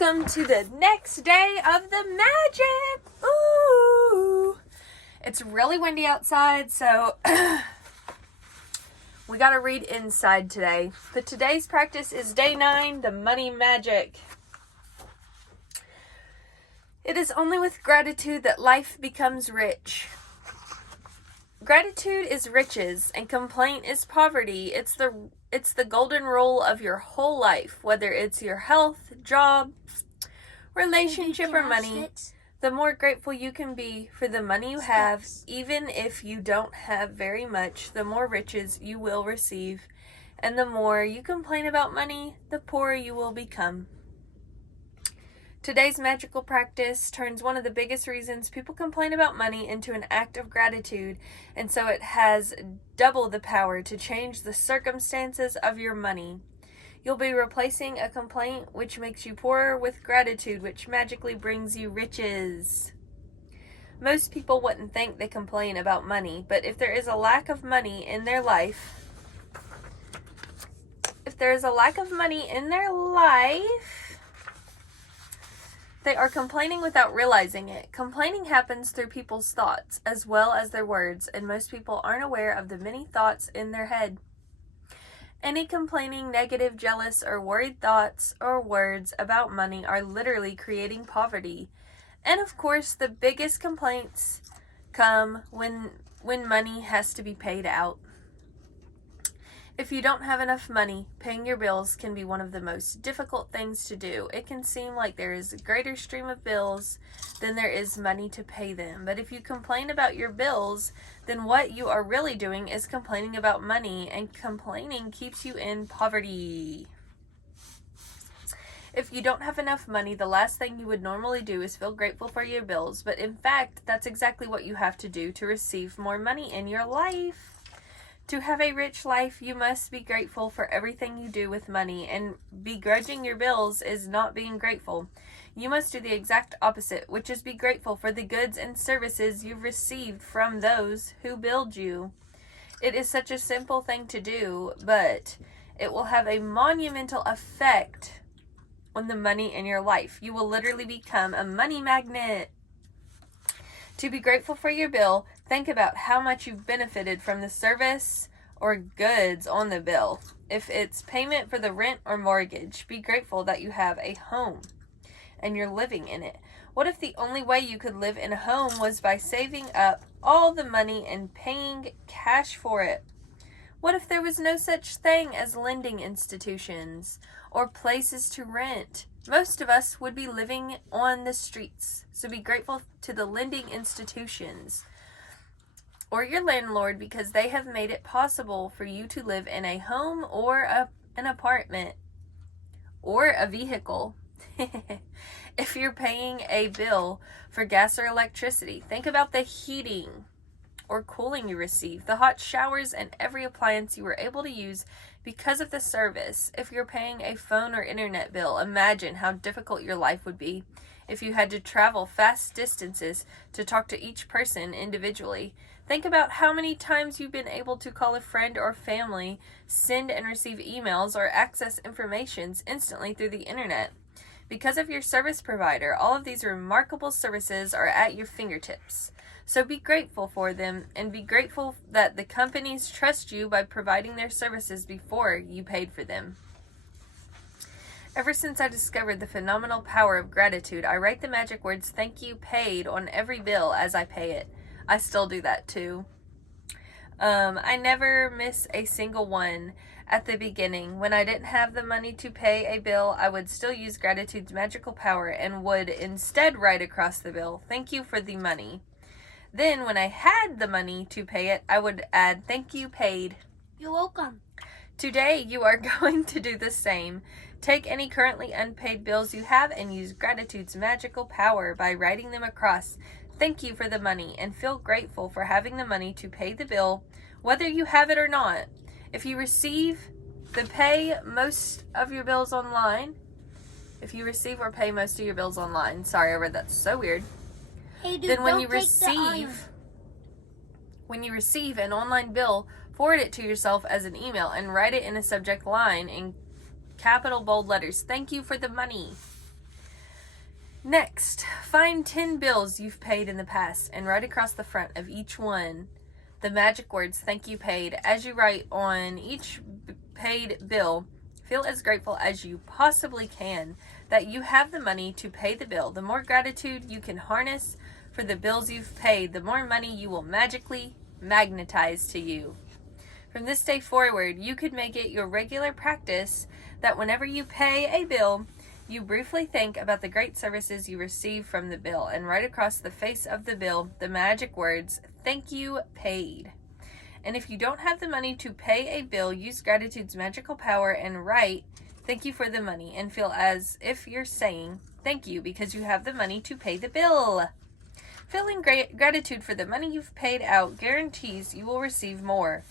welcome to the next day of the magic. Ooh, it's really windy outside, so we got to read inside today. But today's practice is day 9, the money magic. It is only with gratitude that life becomes rich. Gratitude is riches, and complaint is poverty. It's the golden rule of your whole life, whether it's your health, job, relationship, or money. The more grateful you can be for the money you have, even if you don't have very much, the more riches you will receive. And the more you complain about money, the poorer you will become. Today's magical practice turns one of the biggest reasons people complain about money into an act of gratitude, and so it has double the power to change the circumstances of your money. You'll be replacing a complaint which makes you poorer with gratitude, which magically brings you riches. Most people wouldn't think they complain about money, but if there is a lack of money in their life, they are complaining without realizing it. Complaining happens through people's thoughts as well as their words, and most people aren't aware of the many thoughts in their head. Any complaining, negative, jealous, or worried thoughts or words about money are literally creating poverty. And of course, the biggest complaints come when money has to be paid out. If you don't have enough money, paying your bills can be one of the most difficult things to do. It can seem like there is a greater stream of bills than there is money to pay them. But if you complain about your bills, then what you are really doing is complaining about money, and complaining keeps you in poverty. If you don't have enough money, the last thing you would normally do is feel grateful for your bills. But in fact, that's exactly what you have to do to receive more money in your life. To have a rich life, you must be grateful for everything you do with money, and begrudging your bills is not being grateful. You must do the exact opposite, which is be grateful for the goods and services you've received from those who build you. It is such a simple thing to do, but it will have a monumental effect on the money in your life. You will literally become a money magnet. To be grateful for your bill, think about how much you've benefited from the service or goods on the bill. If it's payment for the rent or mortgage, be grateful that you have a home and you're living in it. What if the only way you could live in a home was by saving up all the money and paying cash for it? What if there was no such thing as lending institutions or places to rent? Most of us would be living on the streets. So be grateful to the lending institutions or your landlord, because they have made it possible for you to live in a home or an apartment or a vehicle. If you're paying a bill for gas or electricity, think about the heating or cooling you receive, the hot showers, and every appliance you were able to use because of the service. If you're paying a phone or internet bill, imagine how difficult your life would be if you had to travel vast distances to talk to each person individually. Think about how many times you've been able to call a friend or family, send and receive emails, or access information instantly through the internet. Because of your service provider, all of these remarkable services are at your fingertips. So be grateful for them, and be grateful that the companies trust you by providing their services before you paid for them. Ever since I discovered the phenomenal power of gratitude, I write the magic words "thank you paid" on every bill as I pay it. I still do that too. I never miss a single one. At the beginning, when I didn't have the money to pay a bill, I would still use gratitude's magical power and would instead write across the bill, "Thank you for the money." Then, when I had the money to pay it, I would add, "Thank you paid." You're welcome. Today, you are going to do the same. Take any currently unpaid bills you have and use gratitude's magical power by writing them across. Thank you for the money, and feel grateful for having the money to pay the bill, whether you have it or not. If you receive or pay most of your bills online, sorry, I read that so weird. Hey, dude, Then when don't you take the iron. receive an online bill, forward it to yourself as an email and write it in a subject line in capital bold letters. "Thank you for the money." Next, find 10 bills you've paid in the past and write across the front of each one the magic words "thank you paid." As you write on each paid bill, feel as grateful as you possibly can that you have the money to pay the bill. The more gratitude you can harness for the bills you've paid, the more money you will magically magnetize to you. From this day forward, you could make it your regular practice that whenever you pay a bill, you briefly think about the great services you receive from the bill and write across the face of the bill the magic words, "Thank you paid." And if you don't have the money to pay a bill, use gratitude's magical power and write, "Thank you for the money," and feel as if you're saying, "Thank you because you have the money to pay the bill." Feeling gratitude for the money you've paid out guarantees you will receive more.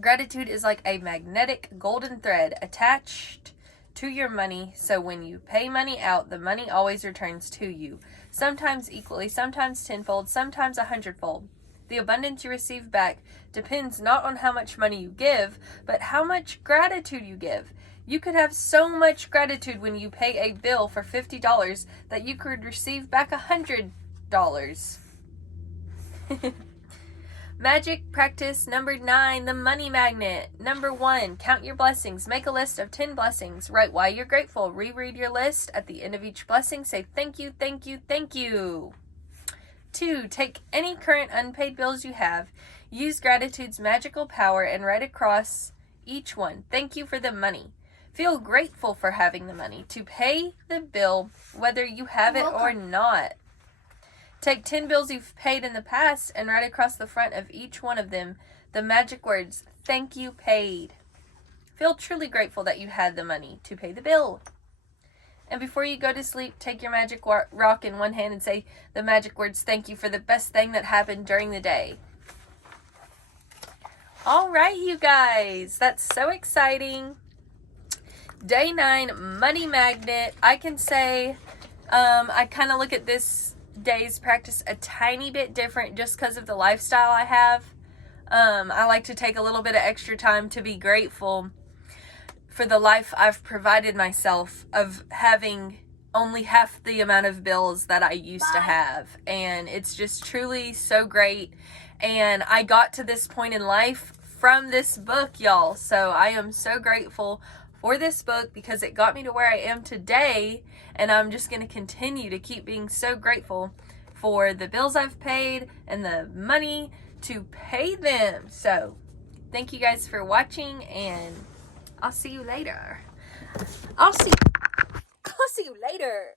Gratitude is like a magnetic golden thread attached to your money, so when you pay money out, the money always returns to you, sometimes equally, sometimes tenfold, sometimes 100-fold. The abundance you receive back depends not on how much money you give, but how much gratitude you give. You could have so much gratitude when you pay a bill for $50 that you could receive back $100. Magic practice number 9, the money magnet. Number 1, count your blessings. Make a list of 10 blessings. Write why you're grateful. Reread your list. At the end of each blessing, say thank you, thank you, thank you. 2, take any current unpaid bills you have. Use gratitude's magical power and write across each one, "Thank you for the money." Feel grateful for having the money to pay the bill, whether you have it or not. Take 10 bills you've paid in the past and write across the front of each one of them the magic words, "Thank you paid." Feel truly grateful that you had the money to pay the bill. And before you go to sleep, take your magic rock in one hand and say the magic words, "Thank you for the best thing that happened during the day." All right, you guys, that's so exciting. Day 9, money magnet. I can say I kind of look at this day's practice a tiny bit different just because of the lifestyle I have. I like to take a little bit of extra time to be grateful for the life I've provided myself of having only half the amount of bills that I used to have. And it's just truly so great. And I got to this point in life from this book, y'all. So I am so grateful for this book because it got me to where I am today. And I'm just going to continue to keep being so grateful for the bills I've paid and the money to pay them. So thank you guys for watching, and I'll see you later. I'll see you later.